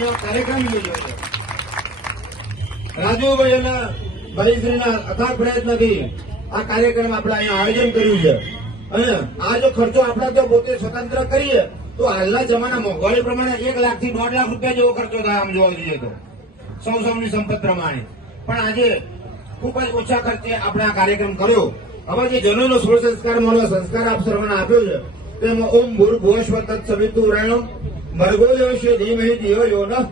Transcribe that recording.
કાર્યક્રમ યોજ્યો છે. રાજુભાઈ ભાઈશ્રીના અથાગ પ્રયત્નથી આ કાર્યક્રમ આપણે અહીંયા આયોજન કર્યું છે. અને આ જો ખર્ચો આપણે તો પોતે સ્વતંત્ર કરીએ તો હાલના જમાના મોંઘવારી પ્રમાણે 1 લાખ થી 1.5 લાખ રૂપિયા જેવો ખર્ચો થાય આમ જોવા જઈએ તો સૌની સંપત્તિ પ્રમાણે. પણ આજે ખૂબ જ ઓછા ખર્ચે આપણે આ કાર્યક્રમ કર્યો. હવે જે જનોનો 16 સંસ્કારમાં સંસ્કાર આપ સર્વને આપ્યો છે તેમાં ઓમ ભૂર્ભુવઃ સ્વઃ તત્સવિતુર્વરેણ્યં ભર્ગો દેવસ્ય ધીમહિ ધિયો યો નઃ